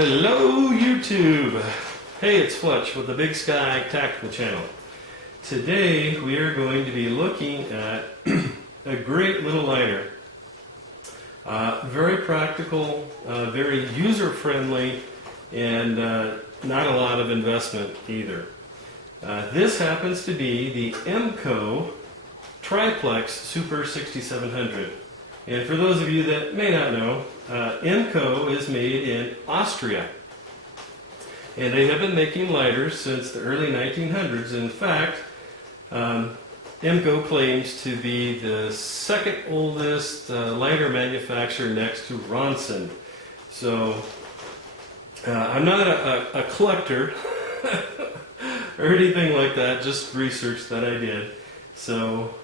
Hello YouTube! Hey, it's Fletch with the Big Sky Tactical Channel. Today we are going to be looking at a great little lighter. Very practical, very user-friendly, and not a lot of investment either. This happens to be the IMCO Triplex Super 6700. And for those of you that may not know, IMCO is made in Austria. And they have been making lighters since the early 1900s. In fact, IMCO claims to be the second oldest lighter manufacturer next to Ronson. So, I'm not a collector or anything like that, just research that I did. So,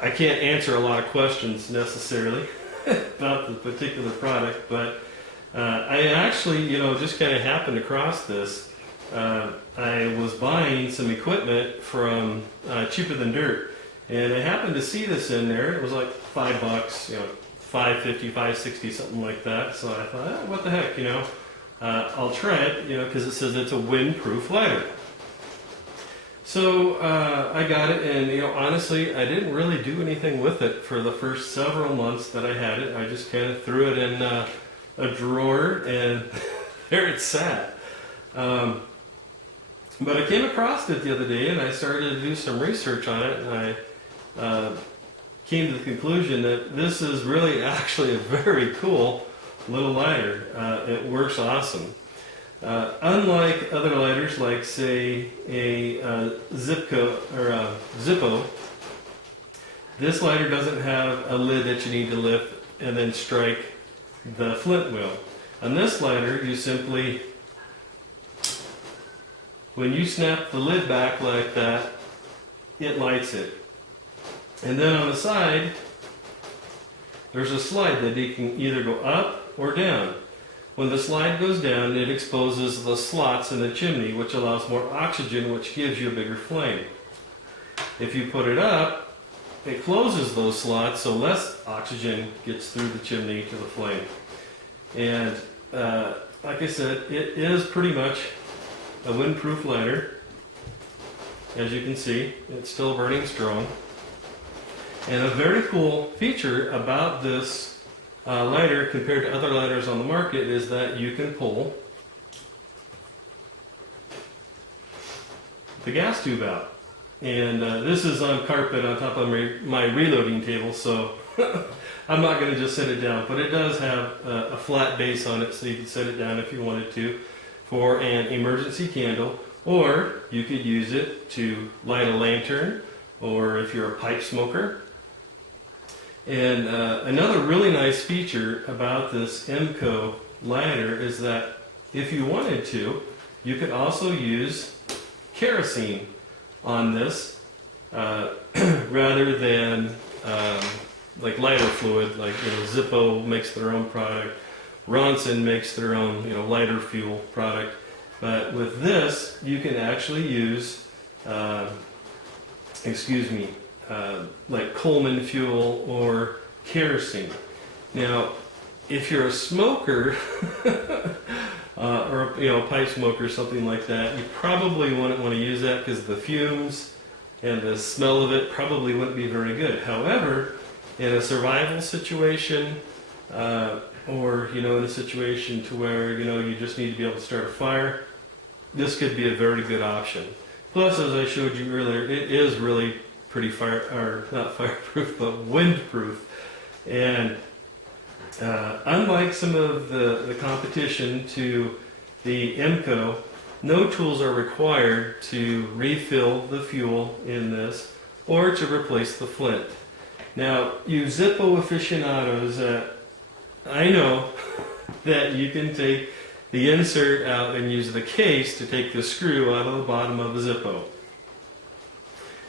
I can't answer a lot of questions necessarily about the particular product, but I actually, just kind of happened across this. I was buying some equipment from Cheaper Than Dirt, and I happened to see this in there. It was like $5, $5.50, $5.60, something like that. So I thought, what the heck, I'll try it, because it says it's a windproof lighter. So I got it, and honestly, I didn't really do anything with it for the first several months that I had it. I just kind of threw it in a drawer, and there it sat. But I came across it the other day, and I started to do some research on it, and I came to the conclusion that this is really actually a very cool little lighter. It works awesome. Unlike other lighters, like say a Zippo, this lighter doesn't have a lid that you need to lift and then strike the flint wheel. On this lighter, you simply, when you snap the lid back like that, it lights it. And then on the side, there's a slide that you can either go up or down. When the slide goes down, it exposes the slots in the chimney, which allows more oxygen, which gives you a bigger flame. If you put it up, it closes those slots, so less oxygen gets through the chimney to the flame. And like I said, it is pretty much a windproof lighter. As you can see, it's still burning strong. And a very cool feature about this lighter compared to other lighters on the market is that you can pull the gas tube out. And this is on carpet on top of my reloading table, so I'm not going to just set it down. But it does have a flat base on it, so you can set it down if you wanted to for an emergency candle, or you could use it to light a lantern, or if you're a pipe smoker. And another really nice feature about this IMCO lighter is that if you wanted to, you could also use kerosene on this rather than like lighter fluid. Like Zippo makes their own product, Ronson makes their own lighter fuel product. But with this, you can actually use like Coleman fuel or kerosene. Now, if you're a smoker or a pipe smoker or something like that, you probably wouldn't want to use that because the fumes and the smell of it probably wouldn't be very good. However, in a survival situation or in a situation to where you just need to be able to start a fire, this could be a very good option. Plus, as I showed you earlier, it is really pretty not fireproof, but windproof. And unlike some of the competition to the IMCO, no tools are required to refill the fuel in this or to replace the flint. Now, you Zippo aficionados, I know that you can take the insert out and use the case to take the screw out of the bottom of a Zippo.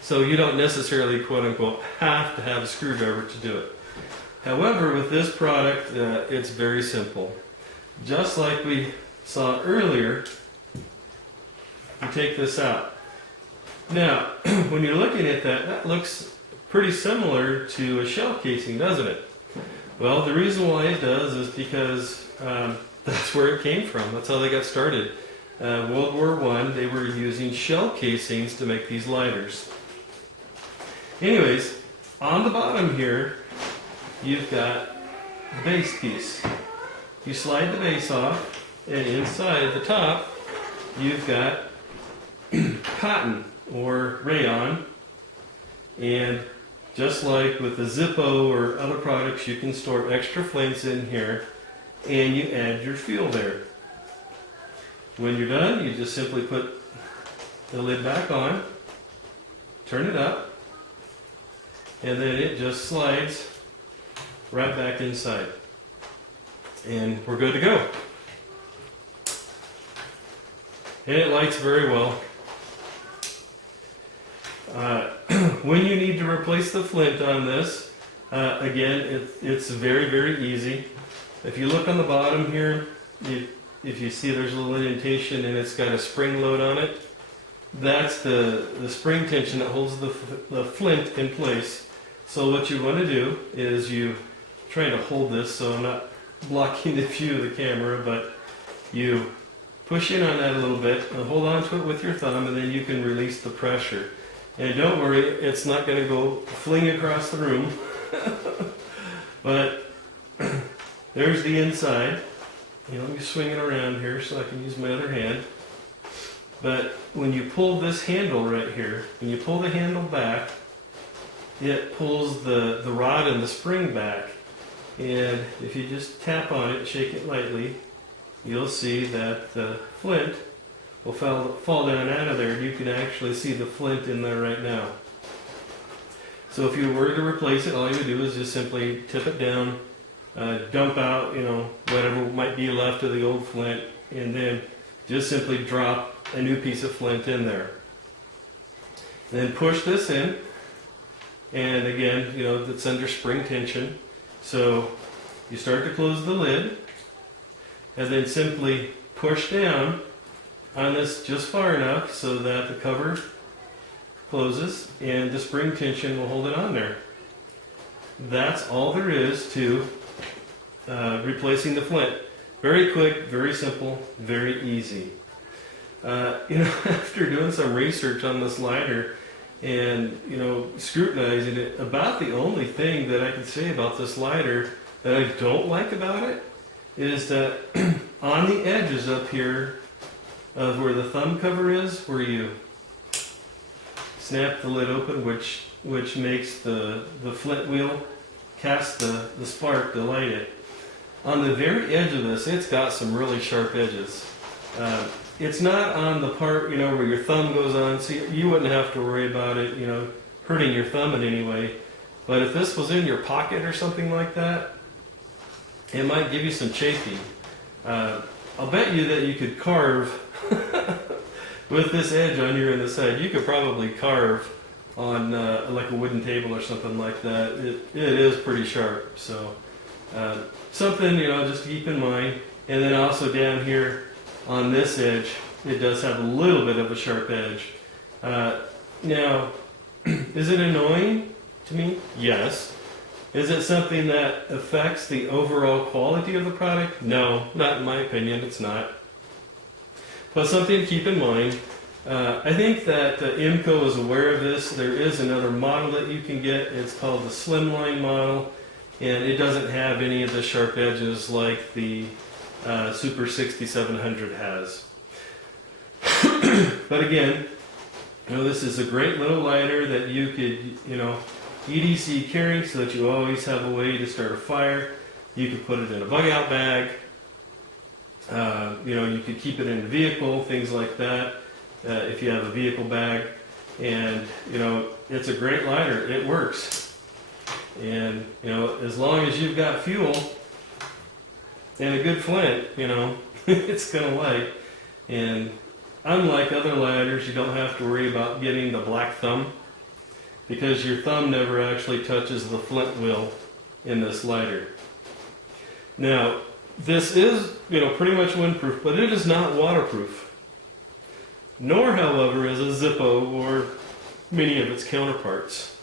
So you don't necessarily, quote unquote, have to have a screwdriver to do it. However, with this product, it's very simple. Just like we saw earlier, you take this out. Now, when you're looking at that, that looks pretty similar to a shell casing, doesn't it? Well, the reason why it does is because that's where it came from. That's how they got started. World War I, they were using shell casings to make these lighters. Anyways, on the bottom here, you've got the base piece. You slide the base off, and inside at the top, you've got cotton or rayon. And just like with the Zippo or other products, you can store extra flints in here, and you add your fuel there. When you're done, you just simply put the lid back on, turn it up, and then it just slides right back inside. And we're good to go. And it lights very well. When you need to replace the flint on this, again, it's very, very easy. If you look on the bottom here, if you see there's a little indentation and it's got a spring load on it, that's the spring tension that holds the flint in place. So what you want to do is you trying to hold this so I'm not blocking the view of the camera, but you push in on that a little bit and hold on to it with your thumb, and then you can release the pressure. And don't worry, it's not going to go fling across the room. But there's the inside. Let me swing it around here so I can use my other hand. But when you pull this handle right here, when you pull the handle back, it pulls the rod and the spring back. And if you just tap on it, shake it lightly, you'll see that the flint will fall down out of there, and you can actually see the flint in there right now. So if you were to replace it, all you would do is just simply tip it down, dump out, whatever might be left of the old flint, and then just simply drop a new piece of flint in there. Then push this in, and again, it's under spring tension. So you start to close the lid, and then simply push down on this just far enough so that the cover closes and the spring tension will hold it on there. That's all there is to replacing the flint. Very quick, very simple, very easy. After doing some research on this lighter and scrutinizing it, about the only thing that I can say about this lighter that I don't like about it is that on the edges up here of where the thumb cover is, where you snap the lid open, which makes the flint wheel cast the spark to light it. On the very edge of this, it's got some really sharp edges. It's not on the part, where your thumb goes on, so you wouldn't have to worry about it, hurting your thumb in any way. But if this was in your pocket or something like that, it might give you some chafing. I'll bet you that you could carve with this edge on here on the side. You could probably carve on like a wooden table or something like that. It is pretty sharp. So something, just to keep in mind. And then also down here on this edge, it does have a little bit of a sharp edge. Now, is it annoying to me? Yes. Is it something that affects the overall quality of the product? No, not in my opinion, it's not. But something to keep in mind. I think that IMCO is aware of this. There is another model that you can get. It's called the Slimline model, and it doesn't have any of the sharp edges like the Super 6700 has. But again, this is a great little lighter that you could, EDC carry so that you always have a way to start a fire. You could put it in a bug out bag. You could keep it in a vehicle, things like that, if you have a vehicle bag. And, it's a great lighter. It works. And, as long as you've got fuel and a good flint, it's going to light. And unlike other lighters, you don't have to worry about getting the black thumb, because your thumb never actually touches the flint wheel in this lighter. Now, this is, pretty much windproof, but it is not waterproof. Nor, however, is a Zippo or many of its counterparts.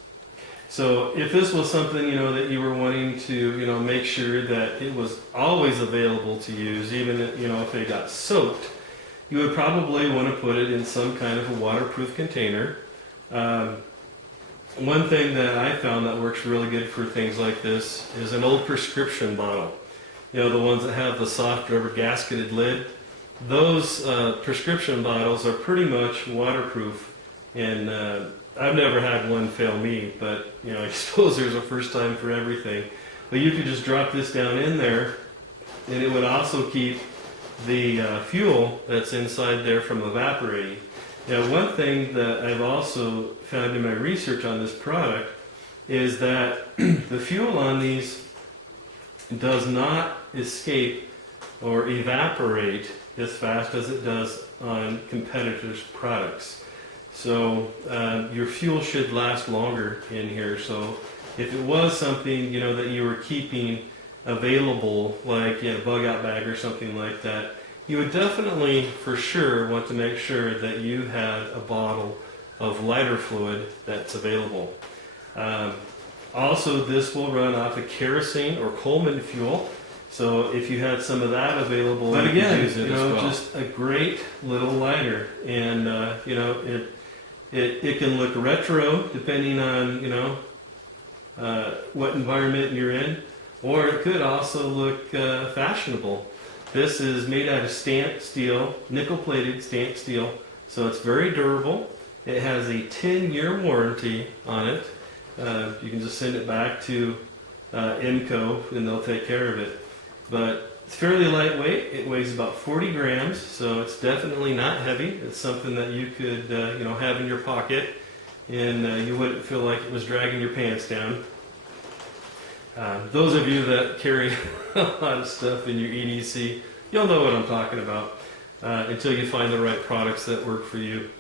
So if this was something, that you were wanting to, make sure that it was always available to use, even, if it got soaked, you would probably want to put it in some kind of a waterproof container. One thing that I found that works really good for things like this is an old prescription bottle. The ones that have the soft rubber gasketed lid. Those prescription bottles are pretty much waterproof, and I've never had one fail me, but I suppose there's a first time for everything. But you could just drop this down in there, and it would also keep the fuel that's inside there from evaporating. Now, one thing that I've also found in my research on this product is that the fuel on these does not escape or evaporate as fast as it does on competitors' products. So your fuel should last longer in here. So if it was something that you were keeping available, like a bug out bag or something like that, you would definitely, for sure, want to make sure that you had a bottle of lighter fluid that's available. Also, this will run off of kerosene or Coleman fuel, so if you had some of that available, but again, use it as well. Just a great little lighter, and it can look retro depending on what environment you're in, or it could also look fashionable. This is made out of stamped steel, nickel-plated stamped steel, so it's very durable. It has a 10-year warranty on it. You can just send it back to IMCO and they'll take care of it. But it's fairly lightweight. It weighs about 40 grams, so it's definitely not heavy. It's something that you could have in your pocket, and you wouldn't feel like it was dragging your pants down. Those of you that carry a lot of stuff in your EDC, you'll know what I'm talking about until you find the right products that work for you.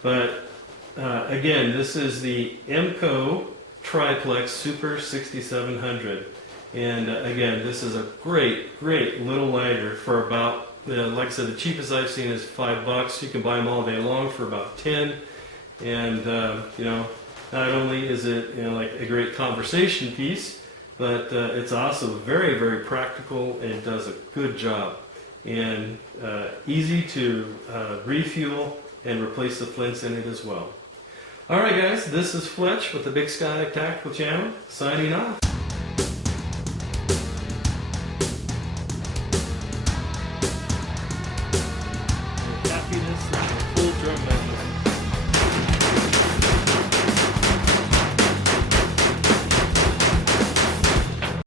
But again, this is the IMCO Triplex Super 6700. And again, this is a great little lighter for about, like I said, the cheapest I've seen is $5. You can buy them all day long for about 10. And not only is it like a great conversation piece, but it's also very practical and does a good job, and easy to refuel and replace the flints in it as well. Alright guys, this is Fletch with the Big Sky Tactical Channel, signing off.